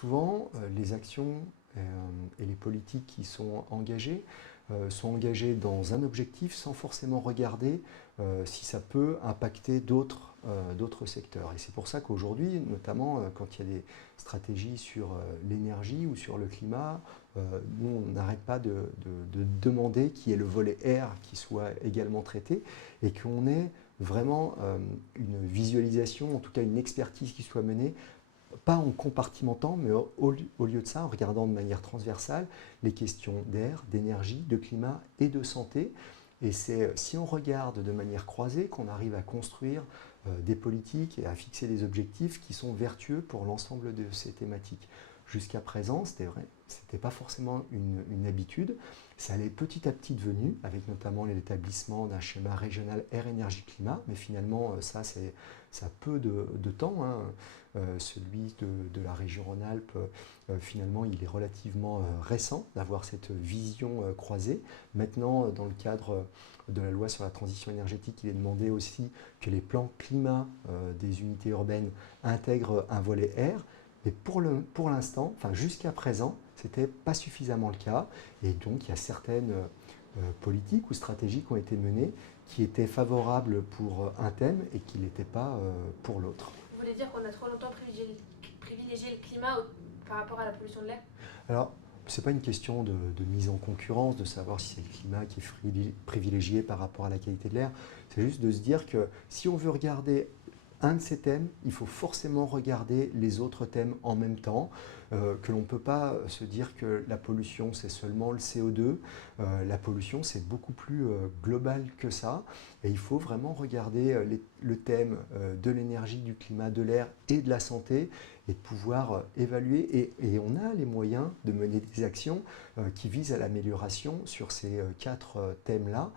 souvent, les actions et les politiques qui sont engagées dans un objectif sans forcément regarder si ça peut impacter d'autres secteurs. Et c'est pour ça qu'aujourd'hui, notamment quand il y a des stratégies sur l'énergie ou sur le climat, nous, on n'arrête pas de demander qu'il y ait le volet R qui soit également traité et qu'on ait vraiment une visualisation, en tout cas une expertise qui soit menée, pas en compartimentant, mais au lieu de ça, en regardant de manière transversale les questions d'air, d'énergie, de climat et de santé. Et c'est si on regarde de manière croisée qu'on arrive à construire des politiques et à fixer des objectifs qui sont vertueux pour l'ensemble de ces thématiques. Jusqu'à présent, c'était vrai, c'était pas forcément une habitude. Ça allait petit à petit devenu, avec notamment l'établissement d'un schéma régional air, énergie, climat. Mais finalement, ça a peu de temps, hein. Celui de la région Rhône-Alpes, finalement, il est relativement récent d'avoir cette vision croisée. Maintenant, dans le cadre de la loi sur la transition énergétique, il est demandé aussi que les plans climat des unités urbaines intègrent un volet air. Mais pour l'instant, enfin jusqu'à présent, ce n'était pas suffisamment le cas. Et donc, il y a certaines politiques ou stratégies qui ont été menées qui étaient favorables pour un thème et qui ne l'étaient pas pour l'autre. Vous voulez dire qu'on a trop longtemps privilégié le climat par rapport à la pollution de l'air? Alors, ce n'est pas une question de mise en concurrence, de savoir si c'est le climat qui est privilégié par rapport à la qualité de l'air. C'est juste de se dire que si on veut regarder un de ces thèmes, il faut forcément regarder les autres thèmes en même temps, que l'on ne peut pas se dire que la pollution c'est seulement le CO2, la pollution c'est beaucoup plus global que ça, et il faut vraiment regarder le thème de l'énergie, du climat, de l'air et de la santé, et de pouvoir évaluer, et on a les moyens de mener des actions qui visent à l'amélioration sur ces quatre thèmes-là.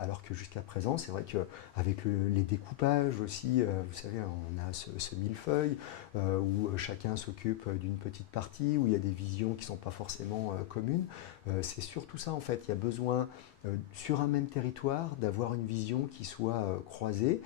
Alors que jusqu'à présent, c'est vrai qu'avec les découpages aussi, vous savez, on a ce millefeuille où chacun s'occupe d'une petite partie, où il y a des visions qui ne sont pas forcément communes. C'est surtout ça en fait, il y a besoin sur un même territoire d'avoir une vision qui soit croisée,